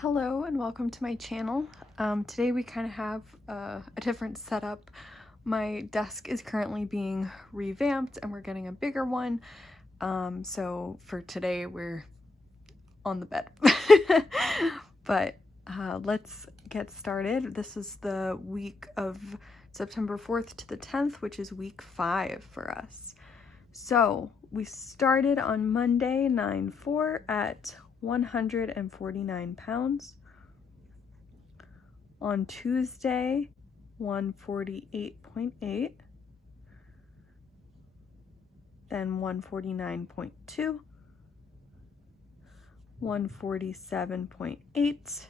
Hello and welcome to my channel. Today we kind of have a different setup. My desk is currently being revamped and we're getting a bigger one. So for today we're on the bed. But let's get started. This is the week of September 4th to the 10th, which is week 5 for us. So we started on Monday 9/4 at 149 pounds. On Tuesday, 148.8, then 149.2, 147.8,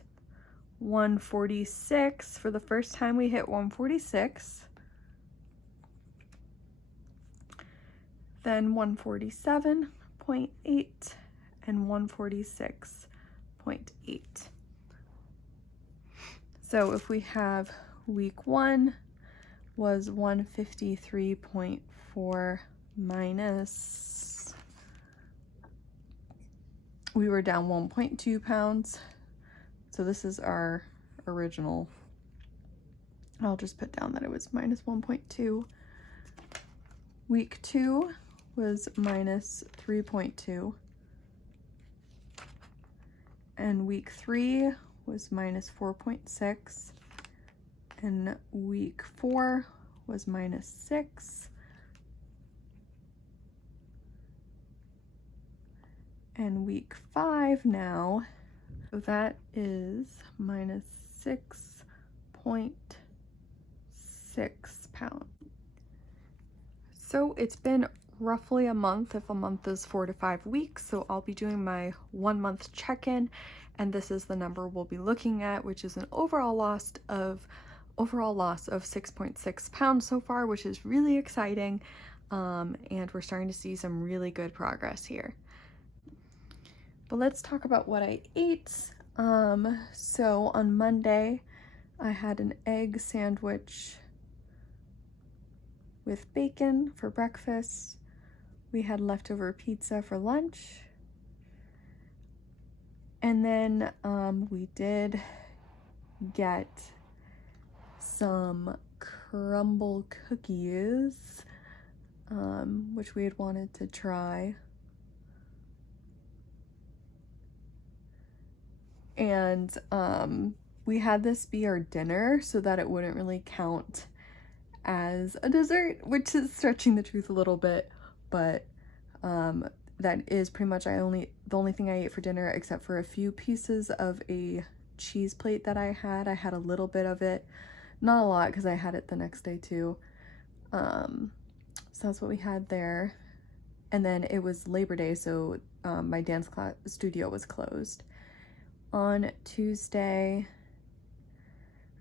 146. For the first time we hit 146. Then 147.8 and 146.8. So if we have week 1 was 153.4 minus, we were down 1.2 pounds. So this is our original. I'll just put down that it was minus 1.2. Week 2 was minus 3.2. And week 3 was minus 4.6. And week 4 was minus 6. And week 5 now, so that is minus 6.6 pounds. So it's been roughly a month, if a month is 4 to 5 weeks, so I'll be doing my 1 month check-in, and this is the number we'll be looking at, which is an overall loss of 6.6 pounds so far, which is really exciting, and we're starting to see some really good progress here. But let's talk about what I ate. So on Monday, I had an egg sandwich with bacon for breakfast. We had leftover pizza for lunch. And then we did get some crumble cookies, which we had wanted to try. And we had this be our dinner so that it wouldn't really count as a dessert, which is stretching the truth a little bit, but that is pretty much the only thing I ate for dinner, except for a few pieces of a cheese plate that I had. I had a little bit of it, not a lot because I had it the next day too. So that's what we had there. And then it was Labor Day, so my dance class studio was closed. On Tuesday,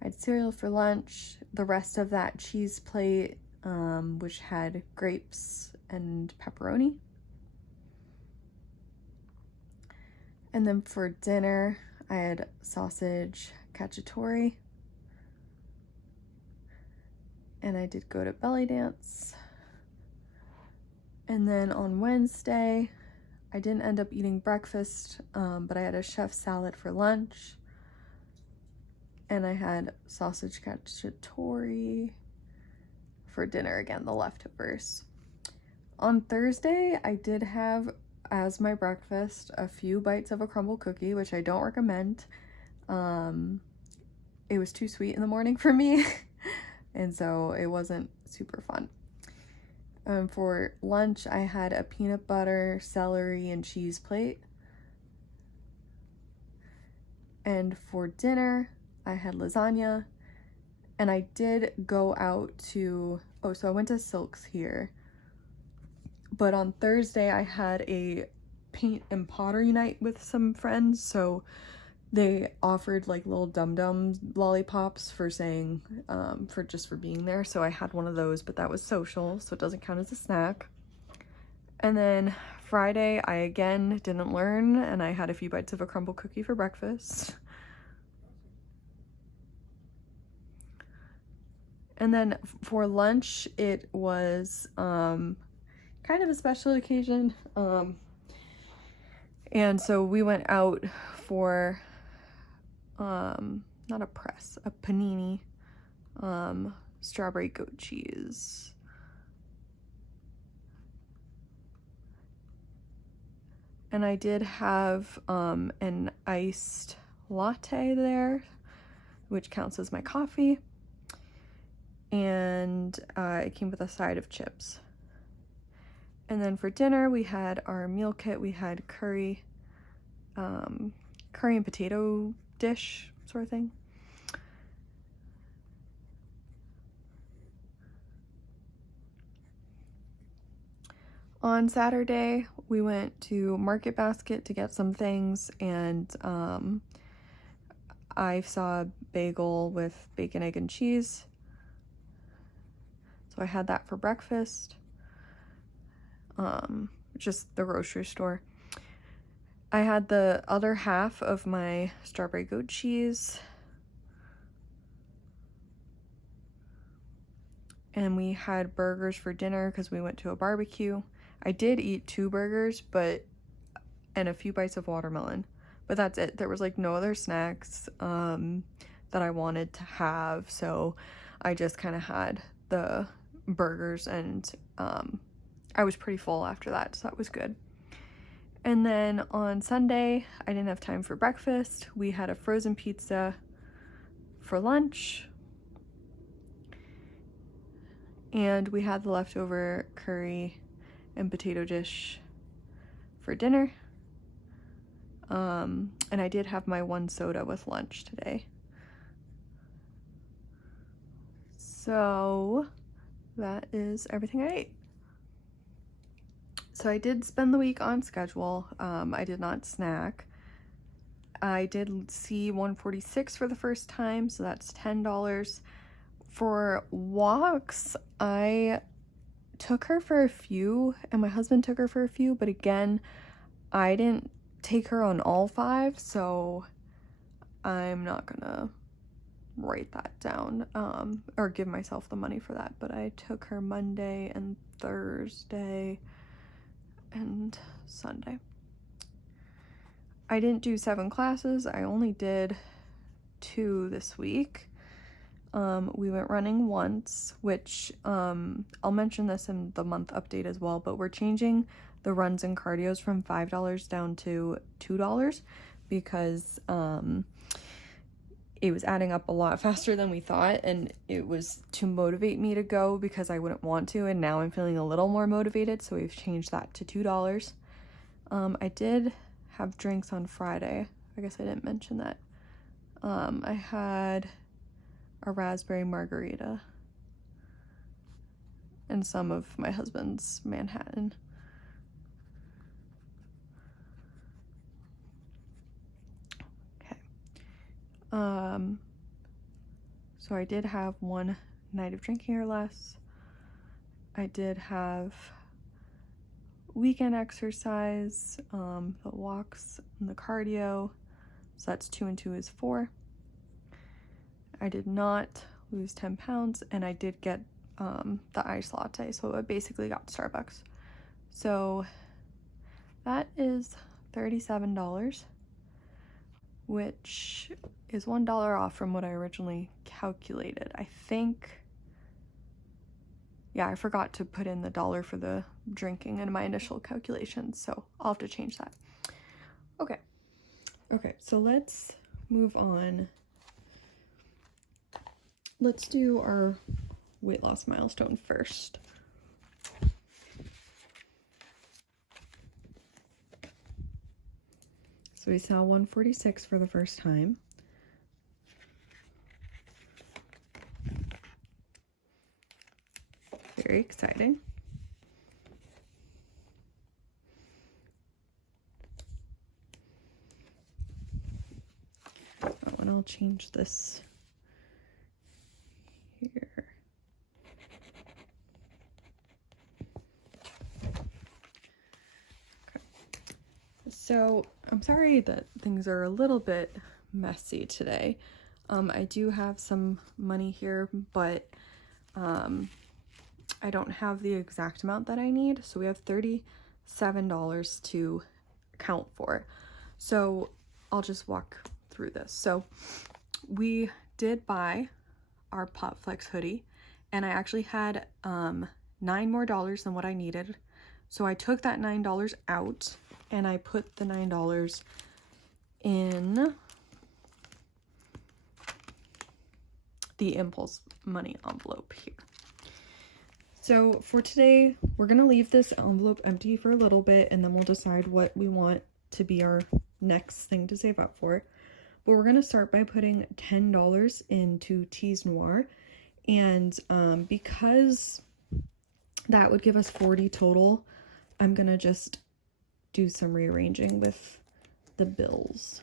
I had cereal for lunch. The rest of that cheese plate, which had grapes and pepperoni. And then for dinner, I had sausage cacciatore. And I did go to belly dance. And then on Wednesday, I didn't end up eating breakfast, but I had a chef salad for lunch. And I had sausage cacciatore for dinner, again, the leftovers. On Thursday, I did have, as my breakfast, a few bites of a crumble cookie, which I don't recommend. It was too sweet in the morning for me, and so it wasn't super fun. For lunch, I had a peanut butter, celery, and cheese plate. And for dinner, I had lasagna, and I did go out to, so I went to Silks here, but on Thursday I had a paint and pottery night with some friends, so they offered like little dum-dum lollipops for saying, for being there, so I had one of those, but that was social, so it doesn't count as a snack. And then Friday, I again didn't learn, and I had a few bites of a crumble cookie for breakfast. And then for lunch, it was kind of a special occasion. And so we went out for not a press, a panini, strawberry goat cheese. And I did have an iced latte there, which counts as my coffee. And it came with a side of chips. And then for dinner, we had our meal kit. We had curry and potato dish sort of thing. On Saturday, we went to Market Basket to get some things, and I saw a bagel with bacon, egg, and cheese. So I had that for breakfast. Just the grocery store. I had the other half of my strawberry goat cheese. And we had burgers for dinner because we went to a barbecue. I did eat 2 burgers, and a few bites of watermelon, but that's it. There was like no other snacks that I wanted to have, so I just kind of had the burgers, and I was pretty full after that, so that was good. And then on Sunday, I didn't have time for breakfast. We had a frozen pizza for lunch, and we had the leftover curry and potato dish for dinner. And I did have my 1 soda with lunch today. So that is everything I ate. So I did spend the week on schedule. I did not snack. I did see 146 for the first time, so that's $10. For walks, I took her for a few, and my husband took her for a few, but again, I didn't take her on all 5, so I'm not gonna write that down or give myself the money for that. But I took her Monday and Thursday and Sunday. I didn't do 7 classes. I only did 2 this week. We went running once, which I'll mention this in the month update as well, but we're changing the runs and cardios from $5 down to $2 because it was adding up a lot faster than we thought, and it was to motivate me to go because I wouldn't want to, and now I'm feeling a little more motivated, so we've changed that to $2. I did have drinks on Friday. I guess I didn't mention that. I had a raspberry margarita and some of my husband's Manhattan. Okay. So I did have 1 night of drinking or less. I did have weekend exercise, the walks and the cardio. So that's 2 and 2 is 4. I did not lose 10 pounds, and I did get the iced latte, so I basically got Starbucks. So that is $37, which is $1 off from what I originally calculated. I think, yeah, I forgot to put in the $1 for the drinking in my initial calculations, so I'll have to change that. Okay, so let's move on. Let's do our weight loss milestone first. So we saw 146 for the first time. Very exciting. Oh, and I'll change this here. Okay. So I'm sorry that things are a little bit messy today. I do have some money here, but I don't have the exact amount that I need. So we have $37 to account for. So I'll just walk through this. So we did buy our PopFlex hoodie, and I actually had $9 more than what I needed. So I took that $9 out and I put the $9 in the Impulse money envelope here. So for today, we're going to leave this envelope empty for a little bit, and then we'll decide what we want to be our next thing to save up for. But we're going to start by putting $10 into Tees Noir, and because that would give us 40 total, I'm going to just do some rearranging with the bills.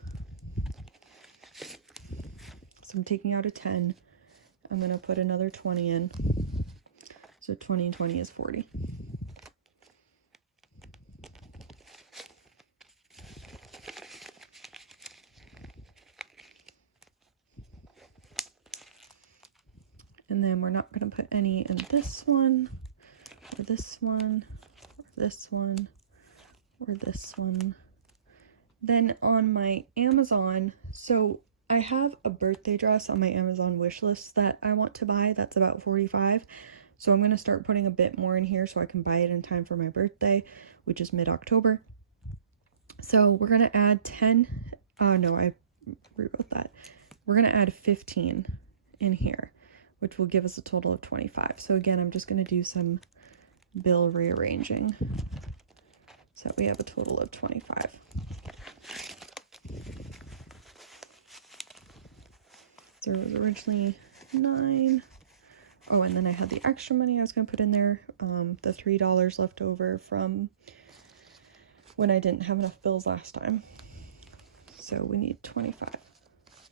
So I'm taking out a 10. I'm going to put another 20 in. So 20 and 20 is 40. And then we're not going to put any in this one, or this one, or this one, or this one. Then on my Amazon, so I have a birthday dress on my Amazon wish list that I want to buy. That's about $45. So I'm going to start putting a bit more in here so I can buy it in time for my birthday, which is mid-October. So we're going to add 10. Oh, no, I rewrote that. We're going to add 15 in here, which will give us a total of 25. So again, I'm just going to do some bill rearranging so that we have a total of 25. So it was originally 9. Oh, and then I had the extra money I was going to put in there, the $3 left over from when I didn't have enough bills last time. So we need 25.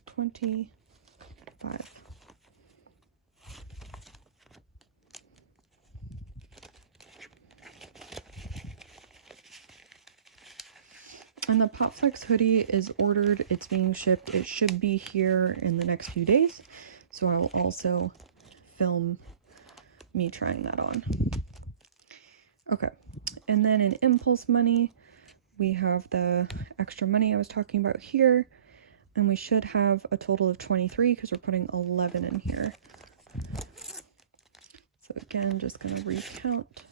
25. And the PopFlex hoodie is ordered. It's being shipped. It should be here in the next few days. So I will also film me trying that on. Okay, and then in Impulse money, we have the extra money I was talking about here, and we should have a total of 23 because we're putting 11 in here. So again, I'm just going to recount.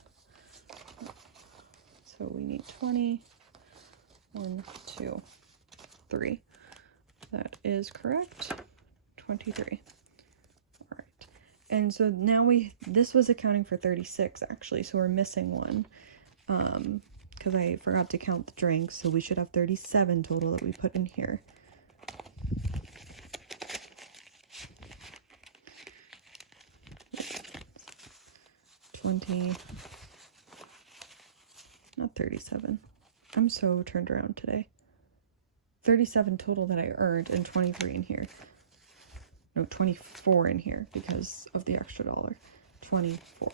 So we need 20. 1, 2, 3. That is correct. 23. All right. And so now this was accounting for 36 actually, so we're missing one because I forgot to count the drinks, so we should have 37 total that we put in here. Not 37. I'm so turned around today. 37 total that I earned and 23 in here. No, 24 in here because of the extra $1. 24.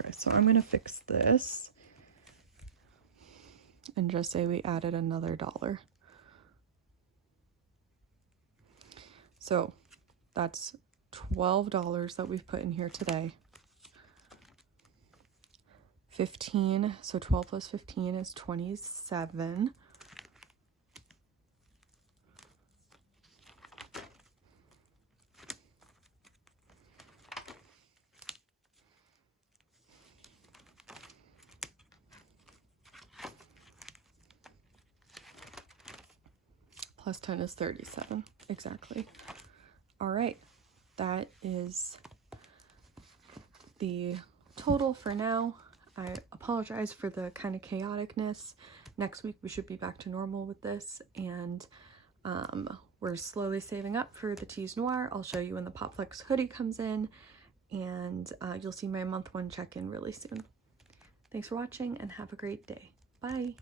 Okay, so I'm gonna fix this and just say we added another $1. So that's $12 that we've put in here today. 15, so 12 plus 15 is 27. Plus 10 is 37, exactly. All right, that is the total for now. I apologize for the kind of chaoticness. Next week we should be back to normal with this, and we're slowly saving up for the Tees Noir. I'll show you when the PopFlex hoodie comes in, and you'll see my month 1 check-in really soon. Thanks for watching and have a great day. Bye.